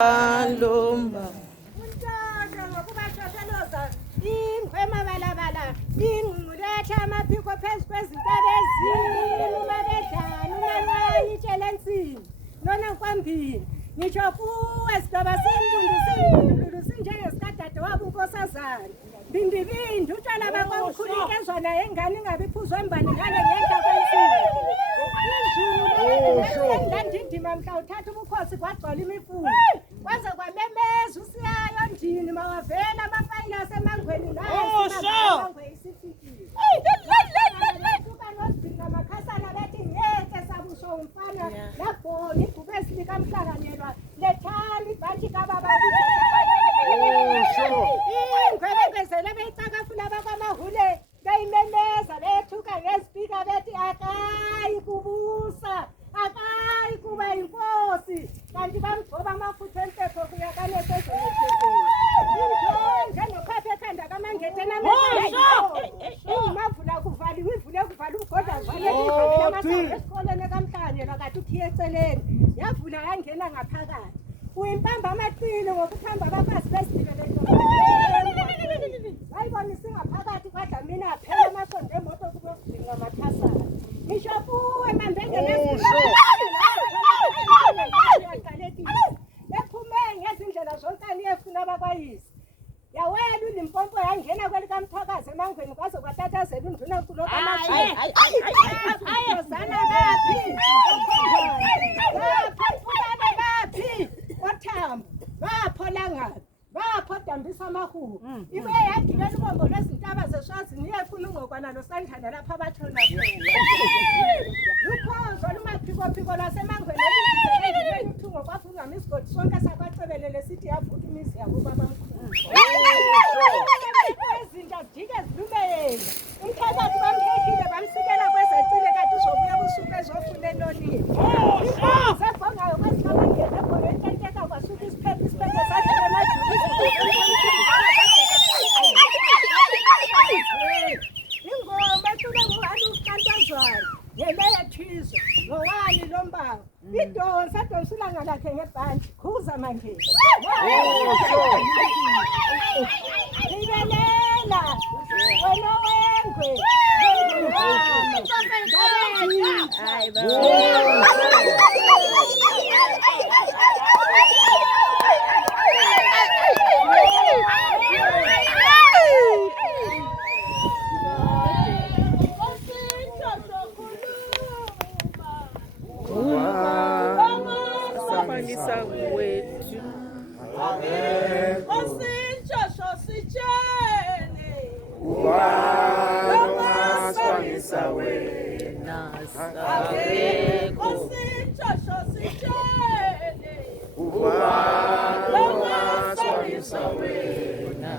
Lomba uNtshosho ngokubashosheloza ingwema balabala ingumulethe amaphiko phezu kwezintabe ezini ubabedlana umanqayi itshele ensini nona nkwambini ngisho kuwe sidaba simbundulu sinjengesikadade wabo unkosazana bindibindi utshwala bakomkhulu inkezwana yengane ingabe iphuzwe mbani ngale ngenta kwensini Ndandindima mhla uthatha ubukhosi kwagcwala imifuno kwaze kwamemeza usiyayo ndini mawavela amafayini yaseMangweni nayo isifikile amakhasana bethi ngeke sabusho umfana labhona igube esilika mhlanganyelwa lethani ibhanti kababa ingwebezele beyicakafula bakwamahule beyimemeza bethuka ngespika bethi akayi kubusa akayi kuba inkosi kanti bamgcoba amafutha empepho kuyakanetezelephezulu njengokhapha ekhanda kamangete namavula kuvaliwe ivule kuvala ugoda zvalelivalela esikoleni ekamhlanyelwa kati ukhiye eceleni yavula yangena ngaphakathi uyimpamba amaqini ngokuhamba abafazi besibelelo bayibonisa ingaphakathi kwadlamini aphela amasondo emoto kube kudinga amathasana ngisho kuwe mambengele ephume ngezindlela zonke aliyefuna abakwayisi yawela ulimpompo yangena kwelikamthwakazi eMangweni kwaze kwatatazela undunankulu okamashiozana baphi baphi othambo baphola ngabi baphodambisa amahubo ibe yagibela ubombo lwezintaba zeswazini iyefuna ungqokwana losandlana lapha abatshona lukhozo lumaphikophiko lwaseMangweni elizizele uthungo kwafungama isigodi sonke sakwacebelele sithi yavuka imizi yabo babamkhulu ezinja jike zilumeyela umthakathi bamkhehile bamsikela kwezecile kati uzobuya busuku ezofuna enonini zebhongayo kwezikamangeni ebholo ententeka kwasuka isiphetho sathi ingoma ethule nguhani uqantazwana yeleyethizo ngowani lombawo idonsa donsulanga lakhe ngebhanti khuza mangeni ibelela wena wengwe uNtshosho sitshele uNtshosho wena uNtshosho sitshele uNtshosho wena